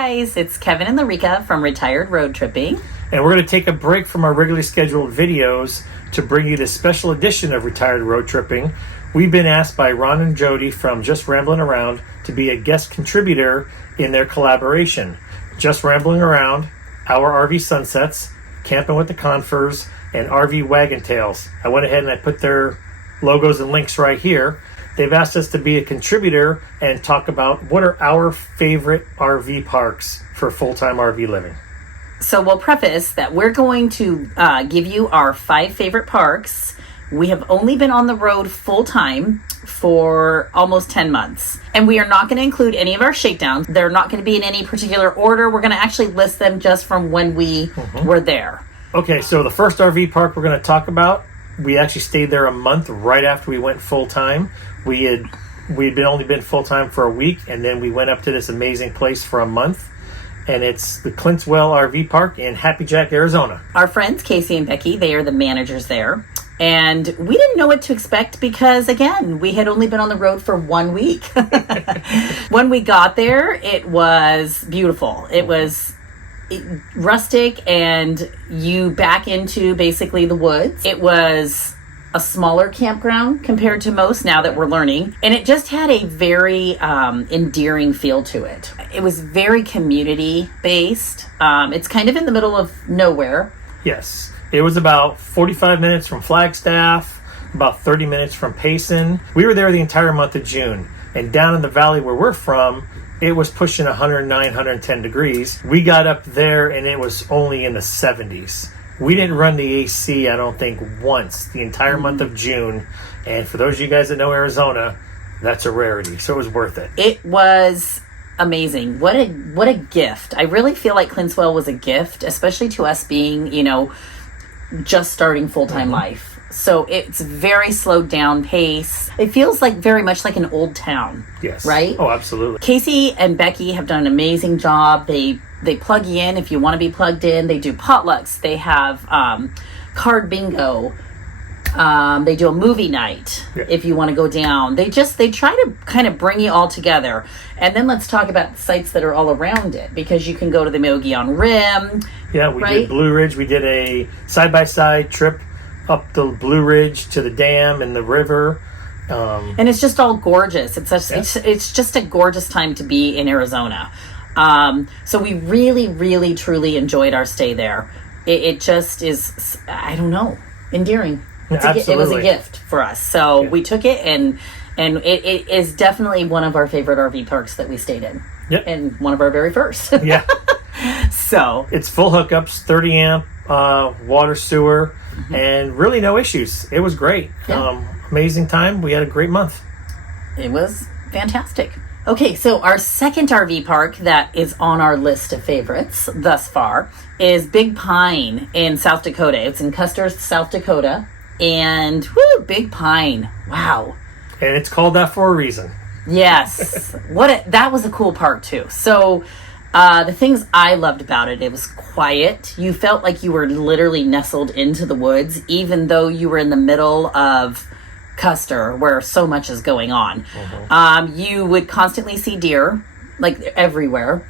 guys, it's Kevin and Larika from Retired Road Tripping. And we're going to take a break from our regularly scheduled videos to bring you this special edition of Retired Road Tripping. We've been asked by Ron and Jody from Just Rambling Around to be a guest contributor in their collaboration. Just Rambling Around, Our RV Sunsets, Camping with the Confers, and RV Wagon Tales. I went ahead and I put their logos and links right here. They've asked us to be a contributor and talk about what are our favorite RV parks for full-time RV living. So we'll preface that we're going to give you our 5 favorite parks. We have only been on the road full-time for almost 10 months. And we are not going to include any of our shakedowns. They're not going to be in any particular order. We're going to actually list them just from when we were there. Okay, so the first RV park we're going to talk about, we actually stayed there a month right after we went full-time. We'd only been full-time for a week, and then we went up to this amazing place for a month. And it's the Clint's Well RV Park in Happy Jack, Arizona. Our friends, Casey and Becky, they are the managers there. And we didn't know what to expect because, again, we had only been on the road for 1 week. When we got there, it was beautiful. It was rustic, and you back into basically the woods. It was a smaller campground compared to most now that we're learning. And it just had a very endearing feel to it. It was very community based. It's kind of in the middle of nowhere. Yes. It was about 45 minutes from Flagstaff, about 30 minutes from Pecan. We were there the entire month of June. And down in the valley where we're from, it was pushing 109, 110 degrees. We got up there and it was only in the 70s. We didn't run the AC, I don't think, once the entire month of June. And for those of you guys that know Arizona, that's a rarity. So it was worth it. It was amazing. What a gift. I really feel like Clint's Well was a gift, especially to us being, just starting full-time life. So it's very slowed down pace. It feels like very much like an old town. Yes. Right? Oh, absolutely. Casey and Becky have done an amazing job. They plug you in if you want to be plugged in. They do potlucks. They have card bingo. They do a movie night if you want to go down. They try to kind of bring you all together. And then let's talk about the sites that are all around it, because you can go to the Mogollon Rim. Yeah, we did Blue Ridge. We did a side-by-side trip up the Blue Ridge to the dam and the river. And it's just all gorgeous. It's just a gorgeous time to be in Arizona. So we really, really, truly enjoyed our stay there. It just is, I don't know, endearing. It was a gift for us. So we took it, and it is definitely one of our favorite RV parks that we stayed in. Yep. And one of our very first. Yeah. So it's full hookups, 30 amp, water, sewer, and really no issues. It was great. Yeah. Amazing time. We had a great month. It was fantastic. Okay, so our second RV park that is on our list of favorites thus far is Big Pine in South Dakota. It's in Custer, South Dakota. And Big Pine. Wow. And it's called that for a reason. Yes. That was a cool park too. So the things I loved about it was quiet. You felt like you were literally nestled into the woods, even though you were in the middle of Custer, where so much is going on. You would constantly see deer, like everywhere.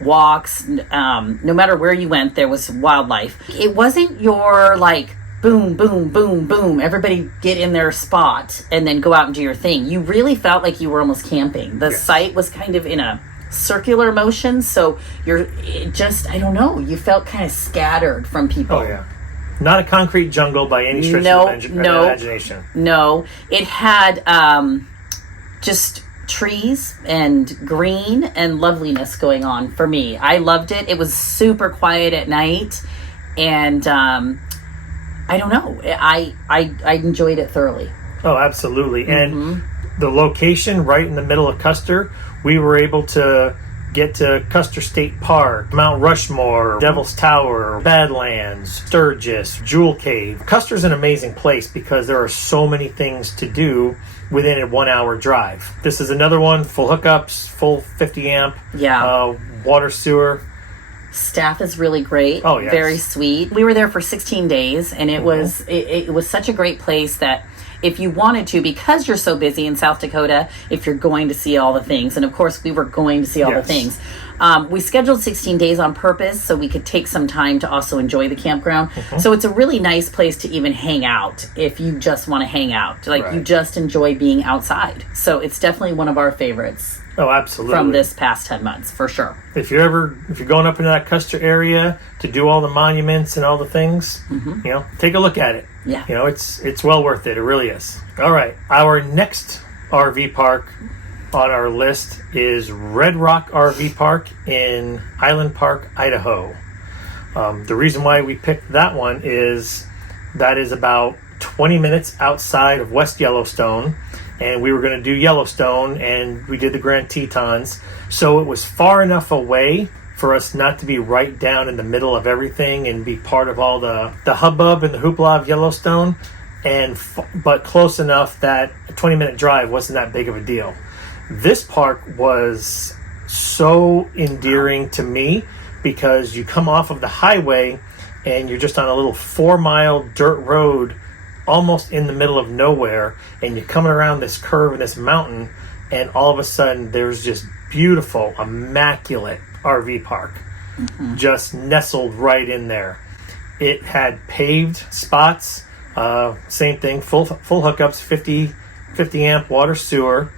Walks, no matter where you went, there was wildlife. It wasn't your like boom, boom, boom, boom, everybody get in their spot and then go out and do your thing. You really felt like you were almost camping. The site was kind of in a circular motion, so I don't know, you felt kind of scattered from people. Oh yeah. Not a concrete jungle by any stretch of the imagination. No, it had just trees and green and loveliness going on for me. I loved it. It was super quiet at night, and I don't know. I enjoyed it thoroughly. Oh, absolutely. And the location right in the middle of Custer, we were able to get to Custer State Park, Mount Rushmore, Devil's Tower, Badlands, Sturgis, Jewel Cave. Custer's an amazing place because there are so many things to do within a 1 hour drive. This is another one, full hookups, full 50 amp, water, sewer. Staff is really great. Oh, yes. Very sweet. We were there for 16 days, and it was such a great place that if you wanted to, because you're so busy in South Dakota, if you're going to see all the things, and of course we were going to see all the things, We scheduled 16 days on purpose so we could take some time to also enjoy the campground. So it's a really nice place to even hang out if you just want to hang out. Like you just enjoy being outside. So it's definitely one of our favorites. Oh, absolutely. From this past 10 months, for sure. If you're going up into that Custer area to do all the monuments and all the things, take a look at it. Yeah. It's well worth it. It really is. All right. Our next RV park on our list is Red Rock RV Park in Island Park, Idaho. The reason why we picked that one is that is about 20 minutes outside of West Yellowstone. And we were going to do Yellowstone, and we did the Grand Tetons. So it was far enough away for us not to be right down in the middle of everything and be part of all the hubbub and the hoopla of Yellowstone, but close enough that a 20-minute drive wasn't that big of a deal. This park was so endearing to me because you come off of the highway and you're just on a little 4-mile dirt road almost in the middle of nowhere, and you're coming around this curve in this mountain, and all of a sudden there's just beautiful, immaculate RV park just nestled right in there. It had paved spots, same thing, full hookups, 50 amp water sewer,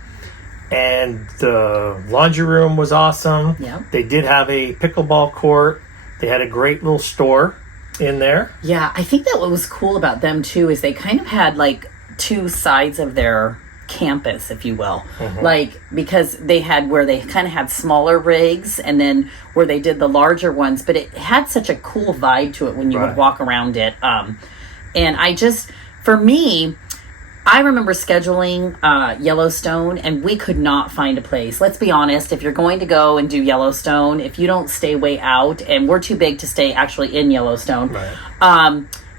and the laundry room was awesome. They did have a pickleball court. They had a great little store in there. Yeah, I think that what was cool about them too is they kind of had like two sides of their campus, if you will. Like, because they had where they kind of had smaller rigs and then where they did the larger ones, but it had such a cool vibe to it when you would walk around it. And for me, I remember scheduling Yellowstone, and we could not find a place. Let's be honest, if you're going to go and do Yellowstone, if you don't stay way out, and we're too big to stay actually in Yellowstone,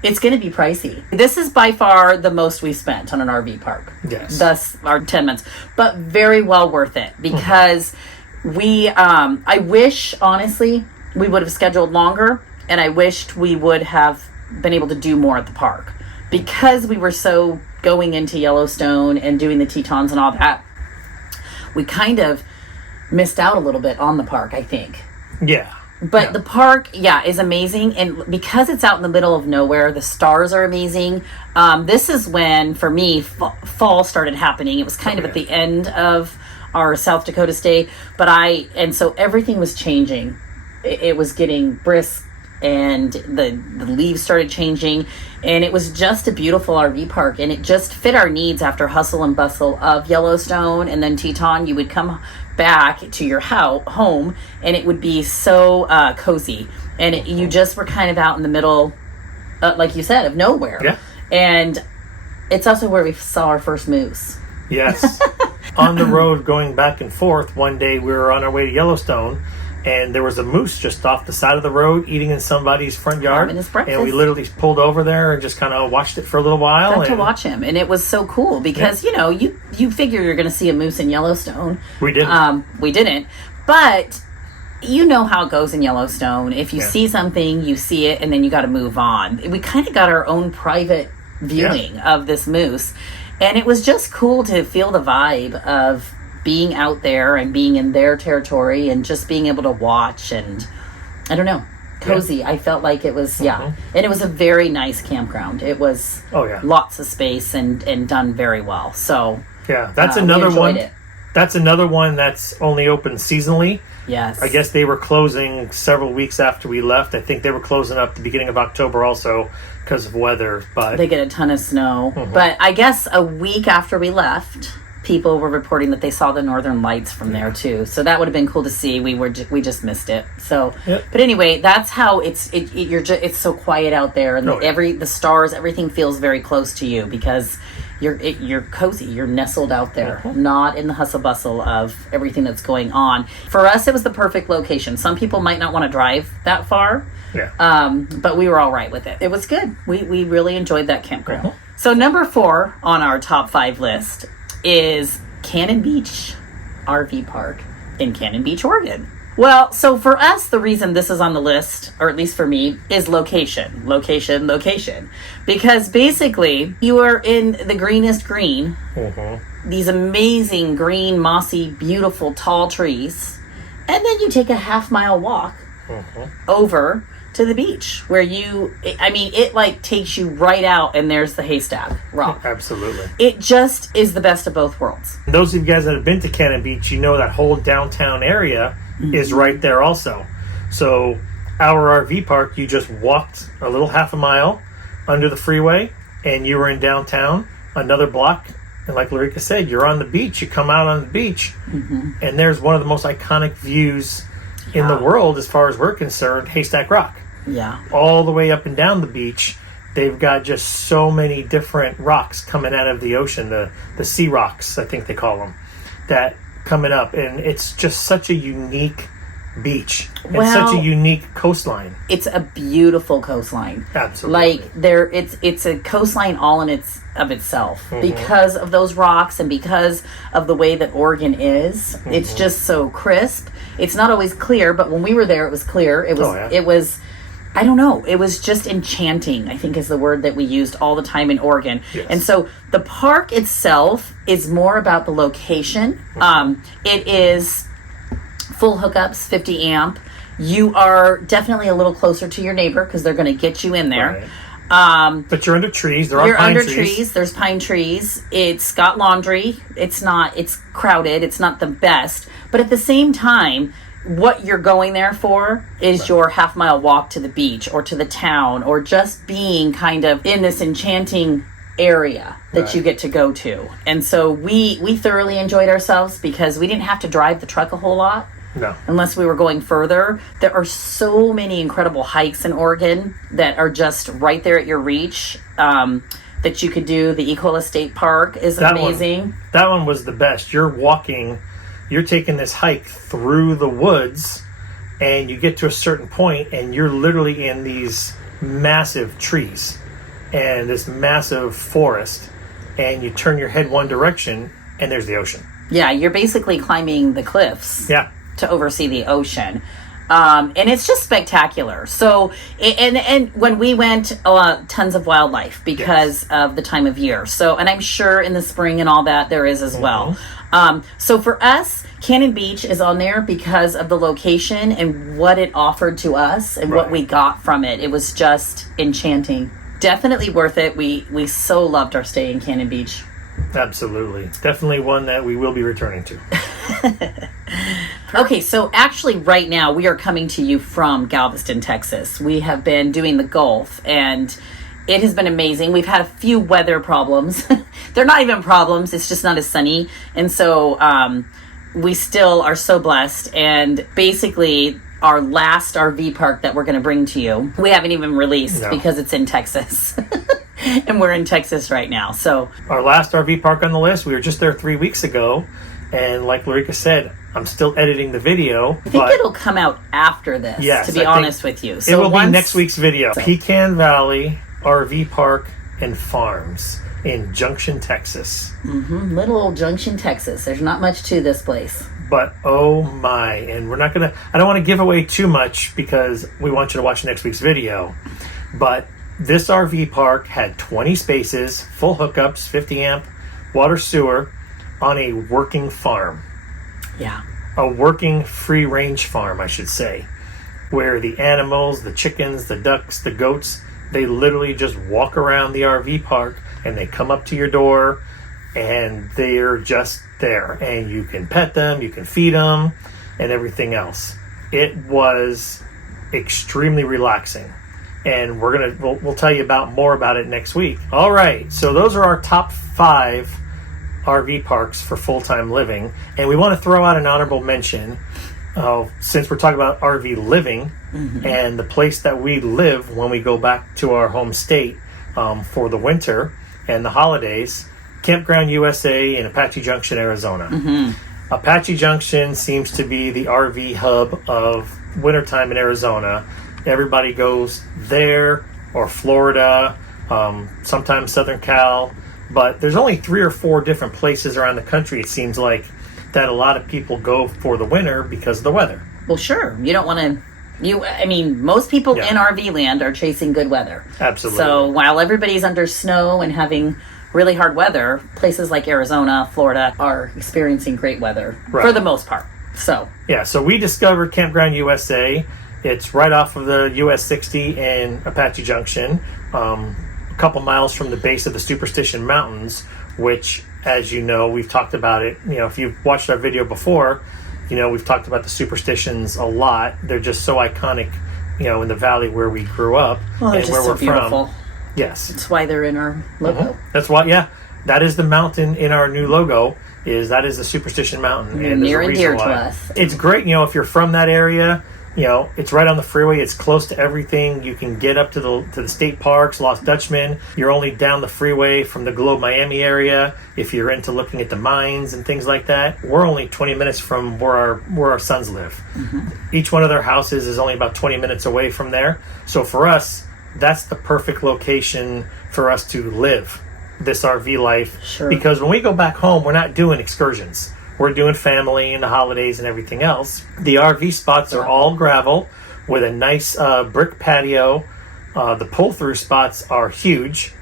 it's going to be pricey. This is by far the most we've spent on an RV park. Yes. Thus, our 10 months. But very well worth it, because I wish, honestly, we would have scheduled longer, and I wished we would have been able to do more at the park. Because we were so going into Yellowstone and doing the Tetons and all that, we kind of missed out a little bit on the park, I think. Yeah. But the park, is amazing. And because it's out in the middle of nowhere, the stars are amazing. This is when, for me, fall started happening. It was kind of at the end of our South Dakota stay. And so everything was changing. It was getting brisk, and the leaves started changing, and it was just a beautiful RV park, and it just fit our needs after hustle and bustle of Yellowstone and then Teton. You would come back to your home, and it would be so cozy, and you just were kind of out in the middle, like you said, of nowhere. And it's also where we saw our first moose. Yes. On the road going back and forth, one day we were on our way to Yellowstone, and there was a moose just off the side of the road eating in somebody's front yard. And we literally pulled over there and just kind of watched it for a little while. Got to watch him. And it was so cool because, you figure you're going to see a moose in Yellowstone. We didn't. We didn't. But you know how it goes in Yellowstone. If you see something, you see it, and then you got to move on. We kind of got our own private viewing of this moose. And it was just cool to feel the vibe of being out there and being in their territory and just being able to watch, and I don't know, cozy. I felt like it was, and it was a very nice campground. It was lots of space and done very well. So that's another one. That's another one that's only open seasonally. Yes. I guess they were closing several weeks after we left. I think they were closing up the beginning of October also because of weather. But they get a ton of snow. But I guess a week after we left, people were reporting that they saw the northern lights from there too. So that would have been cool to see. We just missed it. So, but anyway, that's how it's so quiet out there, and the stars, everything feels very close to you because you're cozy. You're nestled out there, not in the hustle bustle of everything that's going on. For us, it was the perfect location. Some people might not want to drive that far. But we were all right with it. It was good. We really enjoyed that campground. So number 4 on our top 5 list is Cannon Beach RV Park in Cannon Beach, Oregon. Well, so for us, the reason this is on the list, or at least for me, is location. Because basically, you are in the greenest green. These amazing green, mossy, beautiful, tall trees. And then you take a half-mile walk over to the beach where it like takes you right out and there's the haystack rock. Absolutely. It just is the best of both worlds. Those of you guys that have been to Cannon Beach, you know that whole downtown area is right there also. So our RV park, you just walked a little half a mile under the freeway and you were in downtown, another block. And like Larica said, you're on the beach. You come out on the beach and there's one of the most iconic views in the world as far as we're concerned, Haystack Rock. Yeah. All the way up and down the beach, they've got just so many different rocks coming out of the ocean, the sea rocks, I think they call them, that coming up. And it's just such a unique beach and such a unique coastline. It's a beautiful coastline. Absolutely. Like it's a coastline all in itself because of those rocks and because of the way that Oregon is. It's just so crisp. It's not always clear, but when we were there, it was clear. It was I don't know. It was just enchanting, I think is the word that we used all the time in Oregon. Yes. And so the park itself is more about the location. It is full hookups, 50 amp. You are definitely a little closer to your neighbor because they're going to get you in there. Right. But you're under trees. There are pine trees. You're under trees. There's pine trees. It's got laundry. It's crowded. It's not the best. But at the same time, what you're going there for is your half-mile walk to the beach or to the town or just being kind of in this enchanting area that you get to go to. And so we thoroughly enjoyed ourselves because we didn't have to drive the truck a whole lot. No. Unless we were going further. There are so many incredible hikes in Oregon that are just right there at your reach that you could do. The Ecola State Park is amazing. That one was the best. You're taking this hike through the woods and you get to a certain point and you're literally in these massive trees and this massive forest and you turn your head one direction and there's the ocean. Yeah, you're basically climbing the cliffs. Yeah. To oversee the ocean. And it's just spectacular. So, and when we went, tons of wildlife because of the time of year. So, and I'm sure in the spring and all that there is as well. So for us, Cannon Beach is on there because of the location and what it offered to us and what we got from it. It was just enchanting. Definitely worth it. We so loved our stay in Cannon Beach. Absolutely. Definitely one that we will be returning to. Okay, so actually right now we are coming to you from Galveston, Texas. We have been doing the Gulf and it has been amazing. We've had a few weather problems. They're not even problems. It's just not as sunny. And so we still are so blessed. And basically our last RV park that we're going to bring to you, we haven't even released because it's in Texas. And we're in Texas right now. So our last RV park on the list, we were just there 3 weeks ago. And like Larica said, I'm still editing the video. I think it'll come out after this, to be honest with you. So it will be next week's video. Pecan Valley RV Park and Farms in Junction, Texas. Little old Junction, Texas. There's not much to this place. But oh my, and I don't want to give away too much because we want you to watch next week's video. But this RV park had 20 spaces, full hookups, 50 amp, water, sewer, on a working farm. Yeah. A working free range farm, I should say, where the animals, the chickens, the ducks, the goats, they literally just walk around the RV park and they come up to your door and they're just there and you can pet them, you can feed them and everything else. It was extremely relaxing. And we'll tell you more about it next week. All right, so those are our top 5 RV parks for full-time living, and we want to throw out an honorable mention since we're talking about RV living and the place that we live when we go back to our home state for the winter and the holidays. Campground USA in Apache Junction, Arizona. Apache Junction seems to be the RV hub of wintertime in Arizona. Everybody goes there or Florida, sometimes Southern Cal. But there's only 3 or 4 different places around the country, it seems like, that a lot of people go for the winter because of the weather. Well, sure. You don't want to... most people in RV land are chasing good weather. Absolutely. So while everybody's under snow and having really hard weather, places like Arizona, Florida are experiencing great weather for the most part. So yeah, so we discovered Campground USA. It's right off of the US 60 and Apache Junction, a couple miles from the base of the Superstition Mountains, which, as you know, we've talked about it. You know, if you've watched our video before, you know, we've talked about the Superstitions a lot. They're just so iconic, you know, in the valley where we grew up well, and where so we're beautiful. from. Yes. That's why they're in our logo. That's why, yeah. That is the mountain in our new logo. That is the Superstition Mountain. You're and near and dear to why. us. It's great, you know, if you're from that area, you know, it's right on the freeway. It's close to everything. You can get up to the state parks, Lost Dutchman. You're only down the freeway from the Globe Miami area. If you're into looking at the mines and things like that, we're only 20 minutes from where our sons live. Each one of their houses is only about 20 minutes away from there. So for us, that's the perfect location for us to live this RV life. Sure. Because when we go back home, we're not doing excursions. We're doing family and the holidays and everything else. The RV spots are all gravel with a nice brick patio. The pull-through spots are huge.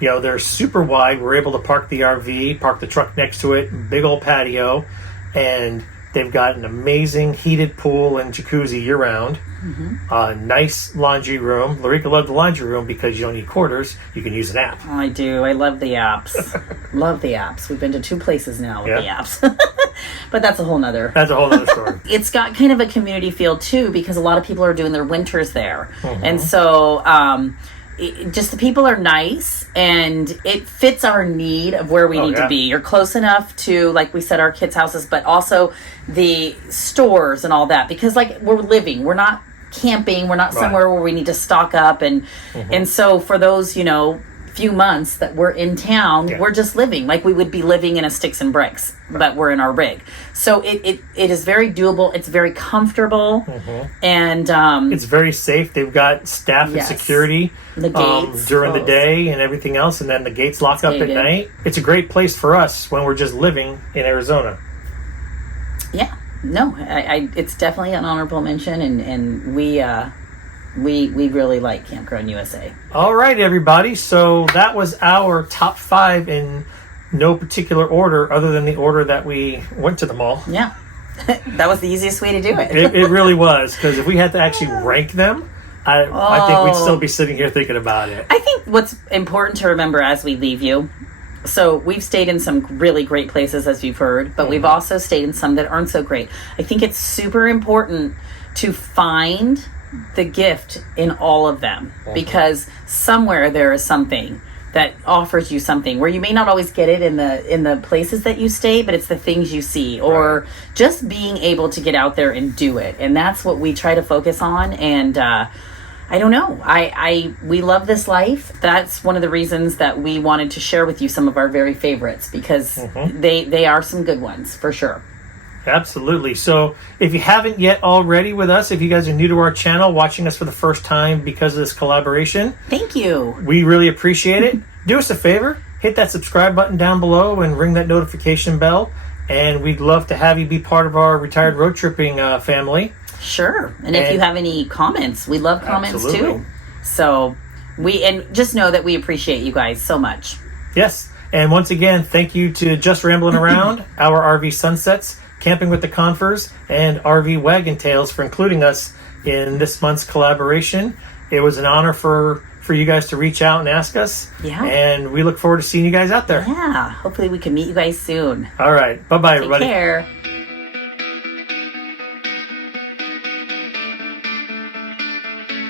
You know, they're super wide. We're able to park the RV, park the truck next to it, big old patio, and they've got an amazing heated pool and jacuzzi year-round. Nice laundry room. Larika loved the laundry room because you don't need quarters. You can use an app. Oh, I do. I love the apps. Love the apps. We've been to 2 places now with the apps. But that's a whole nother. That's a whole other story. It's got kind of a community feel too, because a lot of people are doing their winters there. And so just the people are nice, and it fits our need of where we need to be. You're close enough to, like we said, our kids' houses, but also the stores and all that, because like we're living, we're not camping, we're not somewhere where we need to stock up, and so for those, you know, few months that we're in town, we're just living like we would be living in a sticks and bricks, but we're in our rig. So it is very doable. It's very comfortable, and it's very safe. They've got staff and security the gates during the day and everything else, and then the gates lock up at night. It's a great place for us when we're just living in Arizona. Yeah, no, it's definitely an honorable mention, and we really like Campground USA. All right, everybody. So that was our top 5 in no particular order, other than the order that we went to the mall. Yeah, that was the easiest way to do it. It really was, because if we had to actually rank them, I think we'd still be sitting here thinking about it. I think what's important to remember as we leave you, so we've stayed in some really great places, as you've heard, but we've also stayed in some that aren't so great. I think it's super important to find the gift in all of them, because somewhere there is something that offers you something where you may not always get it in the places that you stay, but it's the things you see, or just being able to get out there and do it. And that's what we try to focus on. And I don't know, we love this life. That's one of the reasons that we wanted to share with you some of our very favorites, because they are some good ones for sure. Absolutely. So if you haven't yet already with us, if you guys are new to our channel, watching us for the first time because of this collaboration, thank you. We really appreciate it. Do us a favor, hit that subscribe button down below and ring that notification bell. And we'd love to have you be part of our retired road tripping family. Sure. And if you have any comments, we love comments too. So just know that we appreciate you guys so much. Yes. And once again, thank you to Just Rambling Around, our RV Sunsets, Camping with the Confers, and RV Wagon Tales for including us in this month's collaboration. It was an honor for you guys to reach out and ask us. Yeah. And we look forward to seeing you guys out there. Yeah. Hopefully we can meet you guys soon. All right. Bye-bye, everybody. Take care.